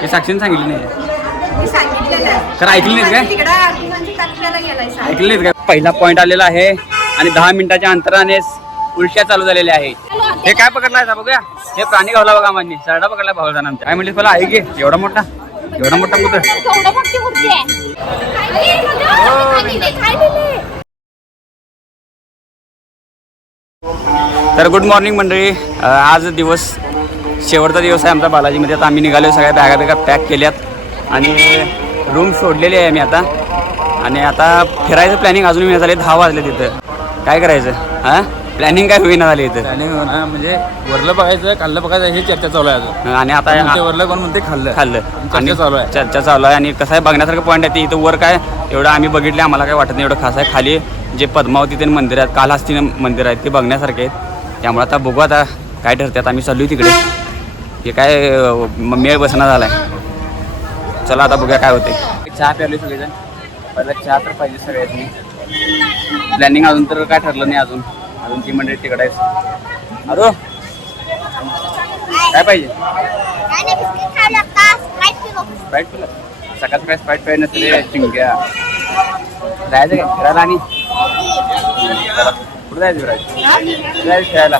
हे साक्षीने सांगितलं नाही मी सांगितलेलं खरं ऐकलं नाहीत काय? तिकडं आरतीमांच्या तारखेला गेलाय सांग. ऐकलं नाहीत काय? पहिला पॉईंट आलेला आहे आणि 10 मिनिटाच्या अंतराने उलट्या चालू झालेल्या आहेत. हे काय पकडलाय बघूया. हे प्राणी गावला बघा आम्ही सरडा पकडला भावजान आमच्या. काय म्हणले मला आहे की एवढा मोठा कुठं तर गुड मॉर्निंग मंडळी. आज दिवस शेवटचा दिवस आहे आमचा बालाजीमध्ये. आता आम्ही निघालो, सगळ्या बॅगा पॅक केल्यात आणि रूम सोडलेली आहे मी आता. आणि आता फिरायचं प्लॅनिंग अजून मी झाले 10 वाजले. तिथं काय करायचं हां प्लॅनिंग काय होईना झाली इथं. प्लॅनिंग म्हणजे वरलं बघायचं खाल्लं बघायचं हे चर्चा चालू आहे अजून. आणि आता वरलं कोण म्हणते खाल्लं आणि चालू आहे चर्चा चालू आहे. आणि कसं आहे बघण्यासारखं पॉईंट आहे. इथं वर काय एवढं आम्ही बघितले, आम्हाला काय वाटत नाही एवढं खास आहे. खाली जे पद्मावती ते मंदिर आहेत, कालहस्ती मंदिर आहेत, ते बघण्यासारखे आहेत. त्यामुळे आता बघू आता काय ठरतात. आम्ही चालू तिकडे. हे काय मेळ बसणं झाला आहे. चला आता बघूया काय होते. चहा प्यायलो सगळेजण. पहिला चहा तर पाहिजे सगळ्यांनी. प्लॅनिंग अजून तर काय ठरलं नाही. अजून ती मंडळी तिकडे आहे. अरे काय पाहिजे? स्प्राईट पिला सकाळ सकाळी स्प्राईट पाहिजे नसते चिंग्या. जायचं काय फिरायला? आणि कुठं जायचं फिरायला?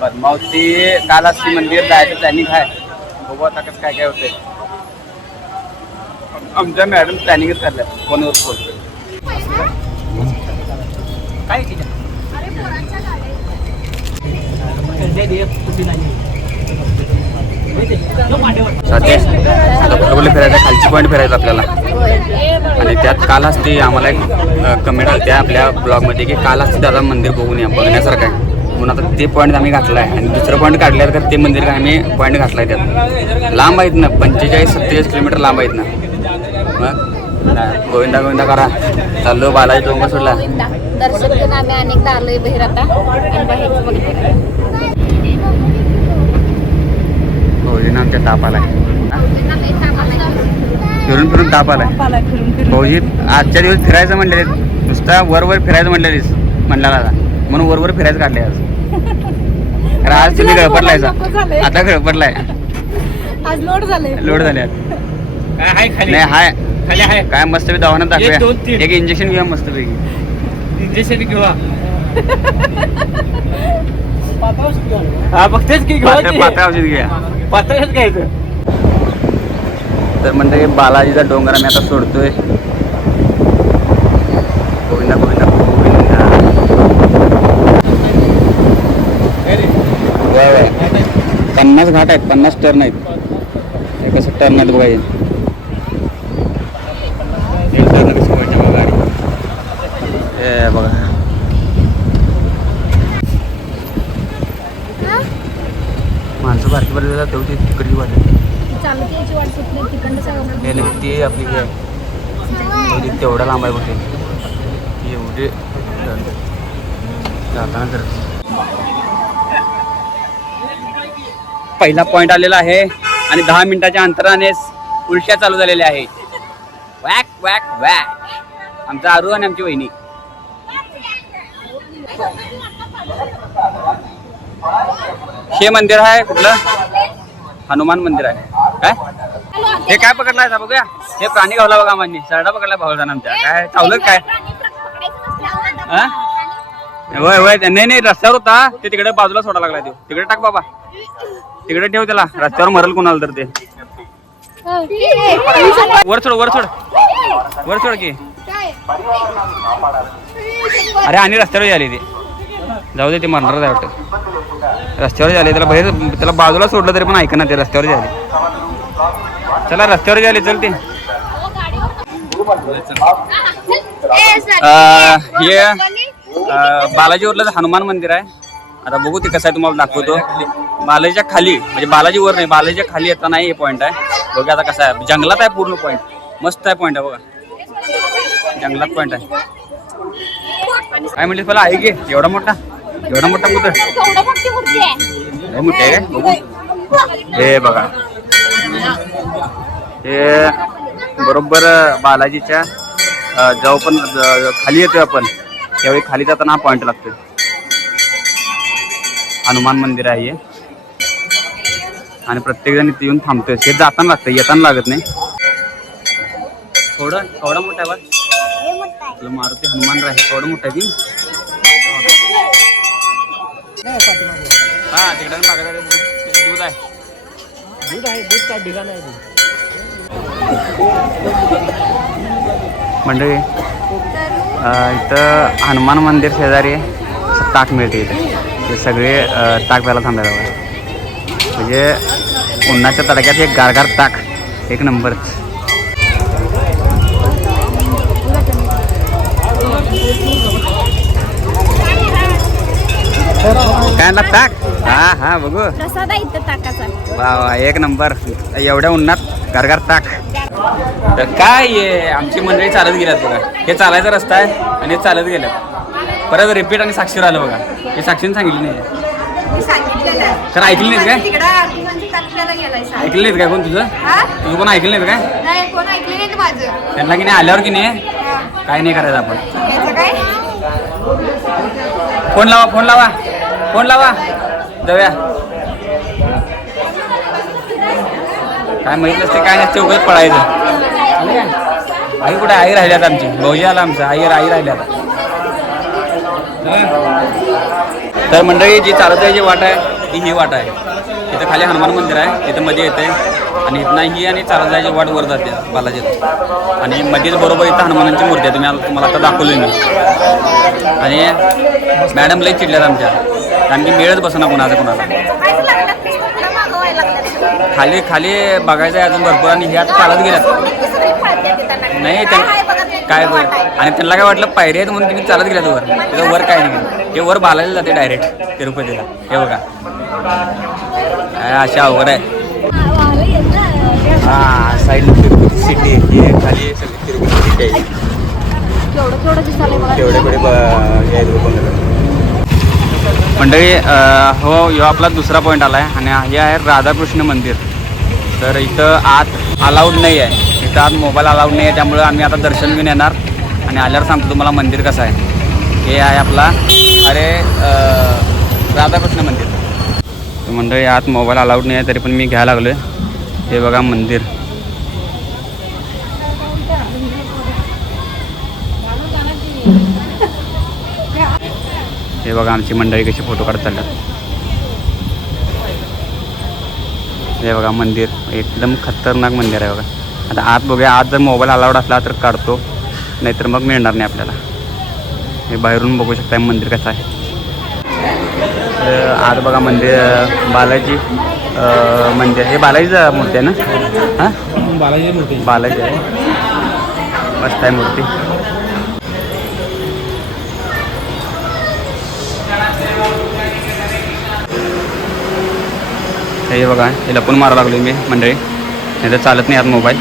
पद्मावती कालहस्ती मंदिर जायचं प्लॅनिंग आहे. बघू आता कसं काय होतंय. आमच्या मॅडम प्लॅनिंगच करल्या फोनवर फोन. काय फिरायचं खालची पॉईंट फिरायचं आपल्याला. आणि त्यात कालहस्ती आम्हाला एक कमेंट आली त्या आपल्या ब्लॉगमध्ये की कालहस्ती दादा मंदिर बघून या, बघण्यासारखं आहे म्हणून. आता ते पॉईंट आम्ही घातला आहे. आणि दुसरं पॉईंट काढल्यावर तर ते मंदिर आम्ही पॉईंट घातला आहे. त्यात लांब आहेत ना, 45-47 किलोमीटर लांब आहेत ना. मग गोविंदा करा चाललो. बालाजी डोंगर सोडला. दर्शन घेऊन आम्ही अनेकदा आलोय बाहेर आता आणि बाहेरचं बघितलं. भाऊजींना आमच्या ताप आलाय. फिरून ताप आलाय. भाऊजी आजच्या दिवस फिरायचं म्हणले, नुसता वर फिरायचं म्हणलेला म्हणून वर फिरायचं काढले आज. कारण आज तुम्ही गळपडलायचा. आता गळपडलाय. आज लोड झाले नाही हाय काय मस्त दवाखान्यात दाखवूया. एक इंजेक्शन घेऊया मस्त पैकी. इंजेक्शन किंवा बघतेच की पातळ औषध घेऊया. पातळच घ्यायचं. तर म्हणजे बालाजीचा डोंगर आम्ही आता सोडतोय. गोविंदा 50 घाट आहेत, 50 टर्न आहेत. कसं टर्न आहेत बघायचे. टर्न कशी पाहिजे बघा गाडी. हे बघा माणसं बारकी बारकी जातात तेवढी तिकडची वाट हे नाही ती आपली तेवढा लांब आहे बघते एवढे जाताना. तर पहिला पॉईंट आलेला आहे आणि 10 मिनिटाच्या अंतराने उलट्या चालू झालेल्या आहेत. वॅक वॅक वॅक. आमचा आरू आणि आमची वहिनी. हे मंदिर आहे कुठलं? हनुमान मंदिर आहे. काय हे काय पकडलाय बघूया. हे प्राणी गावला बघा आम्ही सरडा पकडला भावजान आमच्या. काय चावलं काय? वय नाही रस्त्यावर होता ते तिकडे बाजूला सोडा लागला. तो तिकडे टाक बाबा, तिकडे ठेव त्याला. रस्त्यावर मरल कोणाला तर ते. वर सोड की. अरे आणि रस्त्यावर आले ते. जाऊ दे, ते मरणार आहे वाटतं. रस्त्यावर झाले त्याला बाजूला सोडलं तरी पण ऐक ना. ते रस्त्यावर झाले. चला रस्त्यावर झाले. चल ते हे बालाजीवरलं हनुमान मंदिर आहे. आता बघू ते कसं आहे तुम्हाला दाखवतो. बालाजीच्या खाली म्हणजे बालाजीवर नाही, बालाजीच्या खाली येता नाही. हे पॉईंट आहे. बघूया आता कसं आहे. जंगलात आहे पूर्ण पॉईंट. मस्त आहे पॉईंट आहे बघा. जंगलात पॉईंट आहे. काय म्हणते मला आहे की एवढा मोठा कुठं मोठे आहे काय बघू. हे बघा हे बरोबर बालाजीच्या जेव्हा पण खाली येतोय आपण त्यावेळी खाली जाताना हा पॉईंट लागतोय. हनुमान मंदिर आहे आणि प्रत्येकजण इथे येऊन थांबतोय. हे जाताना लागतं, येताना लागत नाही. थोडा मोठा आहे बा, मारुती हनुमान राही थोडं मोठं आहे ती. हा तिकडे बघा दूध आहे. दूध काय ठिकाण आहे. मंडळी इथं हनुमान मंदिर शेजारी ताक मिळते इथे. ते सगळे ताक प्यायला थांबले जातात. म्हणजे उन्हाच्या तडक्यात एक गारगार ताक एक नंबर. काय ना ताक. हा बघू. प्रसाद आहे इथं ताकाचा. वा एक नंबर. एवढ्या उन्हात गारगार ताक. तर काय आहे, आमची मंडळी चालत गेल्यात बघा. हे चालायचा रस्ता आहे आणि चालत गेल्यात. परत रिपीट आणि साक्षीवर आलं बघा. हे साक्षीने सांगितलं नाही तर ऐकलं नाहीत काय? ऐकलं नाहीत काय कोण तुझं कोण ऐकलं नाहीत काय? त्यांना की नाही आल्यावर की नाही काय नाही करायचं आपण. फोन लावा जाऊया. काय माहित नसते काय नसते उगाच पडायचं. आई कुठे आई राहिल्यात आमची. भाऊजी आला आमचा. आई राहिल्यात. तर मंडळी जी चालत जायची वाट आहे ती ही वाट आहे. तिथं खाली हनुमान मंदिर आहे, तिथं मध्ये येते आणि इथं ही आणि चालत जायची वाट वर जाते बालाजीत. आणि मध्येच बरोबर इथं हनुमानांची मूर्ती आहे. तुम्हाला आता दाखवली मी. आणि मॅडम लई चिडल्यात आमच्या, कारण की मेळच बसना कुणाचा. खाली बघायचं आहे अजून भरपूर. आणि हे आता चालत गेल्यात नाही काय आणि त्यांना काय वाटलं पायरी आहेत म्हणून तिने चालत गेल्यात वर. तिथं वर काय नाही. हे वर बालाजीला जाते डायरेक्ट तिरुपतीला. हे बघा अशा अवघड आहे. हा साईडला तिरुपती सिटी. हे खाली सगळी तिरुपती सिटी आहे. मंडळी हो ह्यो आपला दुसरा पॉईंट आला आहे. आणि हे आहे राधाकृष्ण मंदिर. तर इथं आत अलाउड नाही आहे. इथं आत मोबाईल अलाउड नाही आहे. त्यामुळं आम्ही आता दर्शन घेऊन येणार आणि आल्यावर सांगतो तुम्हाला मंदिर कसं आहे. हे आहे आपला राधाकृष्ण मंदिर. तर मंडळी आत मोबाईल अलाउड नाही आहे तरी पण मी घ्यायला लागलो आहे. हे बघा मंदिर. हे बघा आमची मंडळी कशी फोटो काढत चालतात. हे बघा मंदिर एकदम खतरनाक मंदिर आहे बघा. आता आत बघूया. आत जर मोबाईल अलाउड असला तर काढतो, नाहीतर मग मिळणार नाही आपल्याला. हे बाहेरून बघू शकता मंदिर कसं आहे. आत बघा मंदिर बालाजी मंदिर. हे बालाजीचं मूर्ती आहे ना. हां बालाजी आहे. मस्त आहे मूर्ती. हे बघा हे लपून मारा लागलो मी मंडळी, नाही तर चालत नाही आत मोबाईल.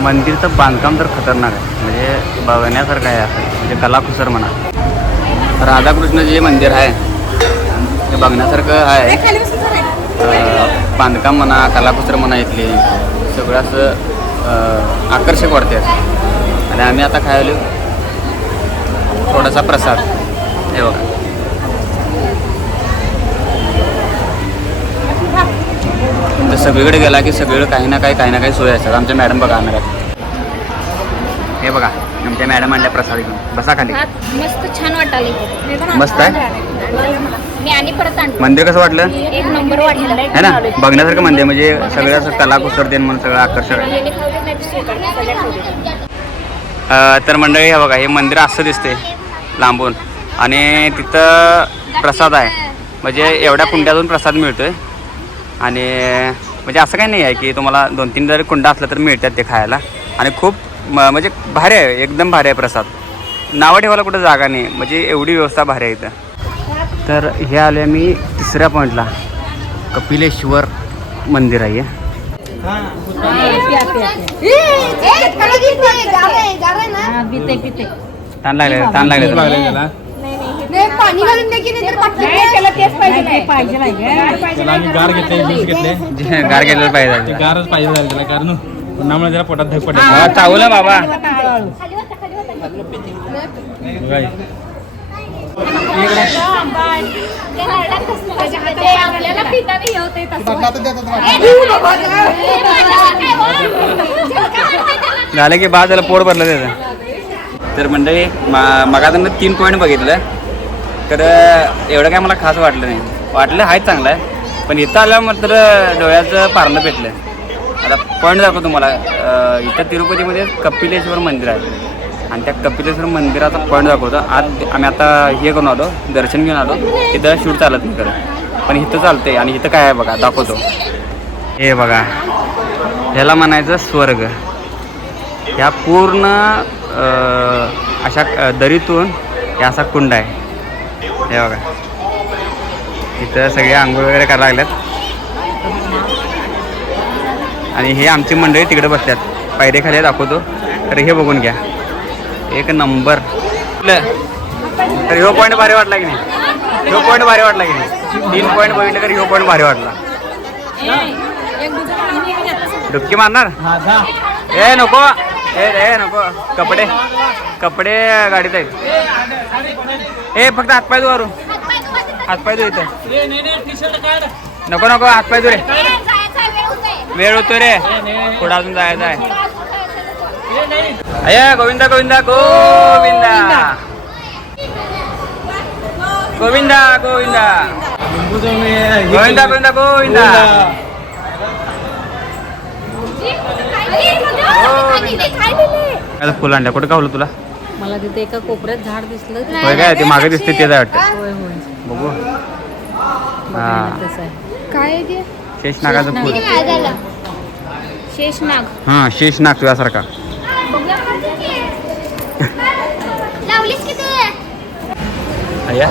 मंदिरचं बांधकाम तर खतरनाक आहे. म्हणजे बघण्यासारखं आहे असं. म्हणजे कलाकुसर म्हणा. राधाकृष्ण जे मंदिर आहे ते बघण्यासारखं आहे. बांधकाम म्हणा कलाकुसर म्हणा इथली सगळं असं आकर्षक वाटते. आणि आम्ही आता खायलो थोडासा प्रसाद. हे बघा तर सगळीकडे गेला की सगळीकडे काही ना काही सोय असतात. आमच्या मॅडम बघा आणणार आहेत. हे बघा आमच्या मॅडम आणल्या प्रसाद घेऊन. बसा खाली. मस्त छान वाटायला. मस्त आहे. मी आणि परत आणतो. मंदिर कसं वाटलं? एक नंबर वाटलं है ना. बघण्यासारखं मंदिर म्हणजे सगळं असं कलाकुसर देण म्हणून सगळं आकर्षक आहे. तर मंडळी हे बघा हे मंदिर असं दिसते लांबून. आणि तिथं प्रसाद आहे. म्हणजे एवढ्या कुंड्यातून प्रसाद मिळतोय. आणि म्हणजे असं काही नाही आहे की तुम्हाला 2-3 जरी कुंडा असलं तर मिळतात ते खायला. आणि खूप म्हणजे भारी आहे. एकदम भारी आहे प्रसाद. नावं ठेवायला कुठं जागा नाही. म्हणजे एवढी व्यवस्था भारी आहे इथं. तर हे आले मी तिसऱ्या पॉईंटला. कपिलेश्वर मंदिर आहे. ताण लागले पाणी घालून दे की त्याला तेच पाहिजे. गार गेलेलं पाहिजे. गारच पाहिजे त्याला, कारण उन्हामुळे त्याला पोटात धग पडले. चावलं बाबा. आपल्याला पिताने हे होते झालं की बाद झालं, पोट भरलं त्याचं. तर मंडळी मगातून 3 पॉईंट बघितलं, तर एवढं काय मला खास वाटलं नाही. वाटलं आहे चांगलं आहे, पण इथं आल्यावर मात्र डोळ्याचं पारणं पेटलं. आता पॉईंट दाखवतो तुम्हाला. इथं तिरुपतीमध्ये कपिलेश्वर मंदिर आहे आणि त्या कपिलेश्वर मंदिराचा पॉईंट दाखवतो. आज आम्ही आता हे करून आलो, दर्शन घेऊन आलो. तिथं शूट चालत नाही करत, पण इथं चालते. आणि इथं काय आहे बघा, दाखवतो. हे बघा, ह्याला म्हणायचं स्वर्ग. ह्या पूर्ण अशा दरीतून हे असा कुंड आहे. हे बघा, इथं सगळे आंघोळ वगैरे करायला लागल्यात. आणि हे आमची मंडळी तिकडे बसल्यात, पायरे खाली दाखवतो. तर हे बघून घ्या, एक नंबर. तर ह्यो पॉईंट भारी वाटला की नाही? ह्यो पॉईंट भारी वाटला की नाही? 3 पॉईंट बघितले तर ह्यो पॉईंट भारी वाटला. डुबकी मारणार? ए नको, ए नको. कपडे कपडे गाडीत आहेत. ए फक्त हातपाय धुवा, हातपाय धु इथं. नको नको, हातपाय धु रे, वेळ होतो रे, पुढे अजून जायचं आहे. अय गोविंदा गोविंदा गोविंदा गोविंदा गोविंदा गोविंदा गोविंदा गोविंदा. फुल आणल्या कुठं कावलं तुला? मला तिथे एका कोपऱ्यात झाड दिसलं. होय काय, ते मागे दिसते ते वाटतं. होय होय, बघू. तसं आहे. काय ते? शेषनागाचं फुल. शेषनाग. हां, शेषनाग तुझ्यासारखा. लावलीस किती? अय्या,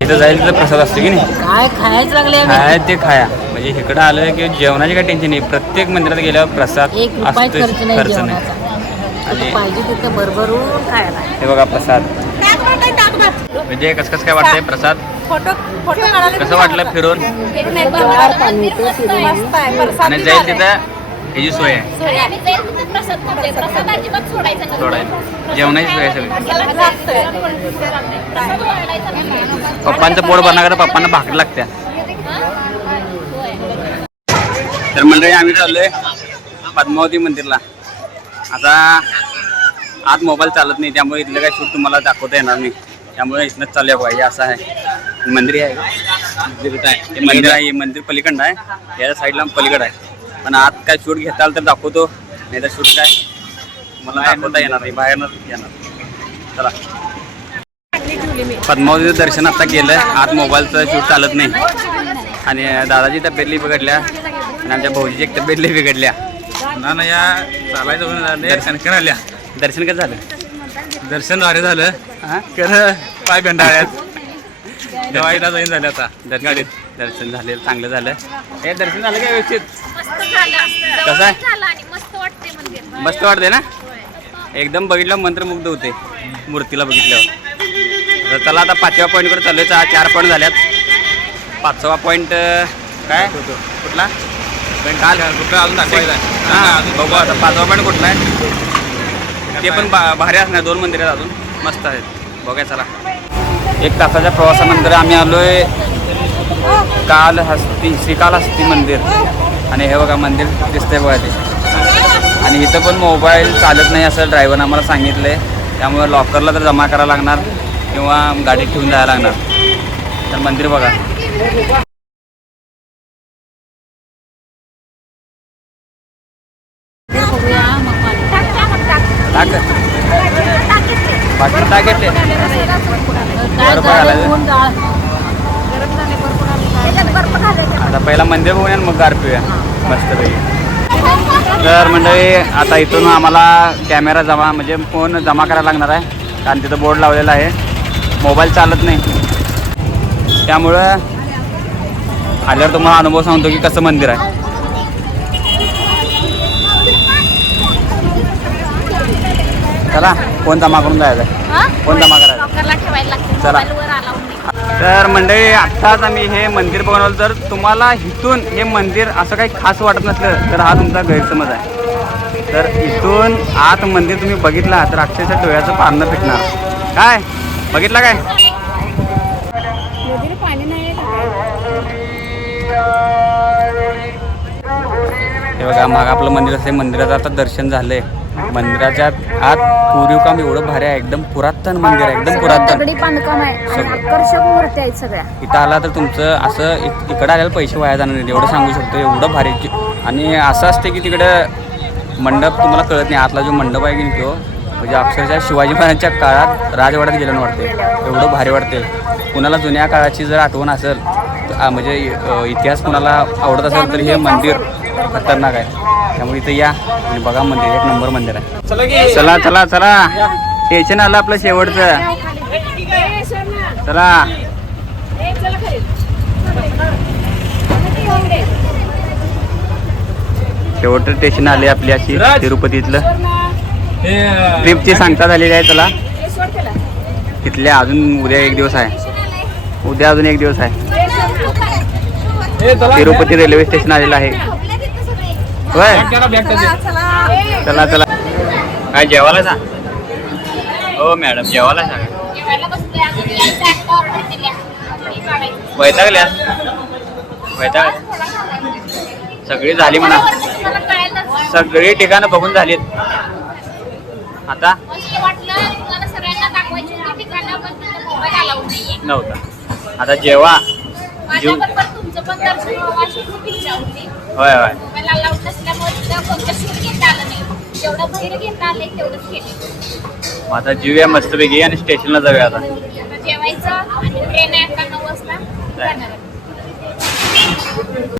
इथं जाईल तिथं प्रसाद असतो की नाही? काय खायच लागले आम्ही. खाया ते खाया. म्हणजे इकडं आलं की जेवणाची काही टेन्शन नाही. प्रत्येक मंदिरात गेल्यावर प्रसाद 1 रुपया असतोच, खर्च नाही खर्च जेवणाचा. आणि पाहिजे तिथं भरभरून खायला. हे बघा प्रसाद. म्हणजे कसं काय वाटतंय प्रसाद? कसं वाटलं फिरून? आणि जाईल तिथं ह्याची सोय आहे, सोडायला जेवणाची सोय आहे सगळी. पप्पांचं पोट भरणार का? पप्पांना भाकरी लागत्या. तर मंडळी आम्ही चाललोय पद्मावती मंदिरला. आता आत मोबाईल चालत नाही, त्यामुळे इथलं काही शूट तुम्हाला दाखवता येणार नाही. त्यामुळे इथनंच चालूया बघा. हे असं आहे मंदिर आहे, हे मंदिर आहे. हे मंदिर पलीकडं आहे, याच्या साईडला पलीकडं आहे. पण आत काय शूट घेता आलं तर दाखवतो, नाही तर शूट काय मला दाखवता येणार नाही, बाहेर येणार. चला, पद्मावतीचं दर्शन आता केलं. आत मोबाईलचं शूट चालत नाही. आणि दादाची तब्येतली बिघडल्या आणि आमच्या भाऊजीची एक तब्येतली बिघडल्या ना. या चालायचं दर्शन करायला. दर्शन कसं झालं? दर्शन भारी झालं. हां, खरं पाय बेंडाळ्यात दवाईला जाईन झालं. आता गाडीत दर्शन झाले, चांगलं झालं. हे दर्शन झालं काय व्यवस्थित? कसं आहे? मस्त वाटते ना एकदम. बघितलं मंत्रमुग्ध होते मूर्तीला बघितल्यावर. तर चला आता 5व्या पॉईंटकडे चालू आहे. 4 पॉईंट झाल्यात. 5वा पॉईंट काय कुठला? काल कुठला अजून दाखवायचा आहे. हां, बघू आता 5वा पॉईंट कुठला आहे. ते पण भारी असणार. 2 मंदिर आहेत अजून, मस्त आहेत. बघा चला. 1 तासाच्या प्रवासानंतर आम्ही आलोय श्रीकाळहस्ती मंदिर. आणि हे बघा मंदिर दिसतंय बघा ते. आणि इथं पण मोबाईल चालत नाही असं ड्रायव्हरनं आम्हाला सांगितलं आहे. त्यामुळे लॉकरला तर जमा करायला लागणार किंवा गाडीत ठेवून जायला लागणार. तर मंदिर बघा. आता पहिला मंदिर बघूया मग गार पिऊया मस्तपैकी. तर मंडळी आता इथून आम्हाला कॅमेरा जमा म्हणजे फोन जमा करायला लागणार आहे, कारण तिथं बोर्ड लावलेला आहे. मोबाईल चालत नाही, त्यामुळं आल्यावर तुम्हाला अनुभव सांगतो की कसं मंदिर आहे. चला फोन जमा करून जायचं आहे. फोन जमा करायचा. चला. तर मंडळी आत्ताच आम्ही हे मंदिर बघून आलो. तर तुम्हाला इथून हे मंदिर असं काही खास वाटत नसलं तर हा तुमचा गैरसमज आहे. तर इथून आत मंदिर तुम्ही बघितला तर अक्षरशः डोळ्याचं पारणं फिटणार. काय बघितलं काय? नदीला पाणी नाही आहे हे बघा माग आपलं मंदिर असते. मंदिराचं आता दर्शन झालंय. मंदिराच्या आत पूर्व काम एवढं भारी आहे. एकदम पुरातन मंदिर आहे. एकदम पुरातन दगडी बांधकाम आहे आणि आकर्षक मूर्ती आहेत सगळ्या. इथं आला तर तुमचं असं इकडं आल्याला पैसे वाया जाणार नाही एवढं सांगू शकतो. एवढं भारी. आणि असं असते की तिकडं मंडप तुम्हाला कळत नाही. आतला जो मंडप आहे की नाही तो म्हणजे अक्षरशः शिवाजी महाराजांच्या काळात राजवाड्यात गेल्यानं वाटते. एवढं भारी वाटते. कुणाला जुन्या काळाची जर आठवण असेल म्हणजे इतिहास कुणाला आवडत असेल तर हे मंदिर खतरनाक आहे. त्यामुळे इथं या आणि बघा मंदिर. एक नंबर मंदिर आहे. चला चला चला स्टेशन आलं आपलं शेवटचं. चला शेवटचं स्टेशन आले आपली अशी तिरुपतीतलं. ट्रिपची सांगता झालेली आहे. चला तिथल्या अजून उद्या एक दिवस आहे. उद्या अजून एक दिवस आहे. तिरुपती रेल्वे स्टेशन आलेलं आहे. होय चला चला. काय जेवायला सांग. हो मॅडम जेवायला सांगा. वैतागल्या सगळी झाली म्हणा. सगळी ठिकाणं बघून झालीत. आता नव्हता. आता जेव्हा होय होय आता जीवया मस्तपैकी आणि स्टेशनला जाऊया आता.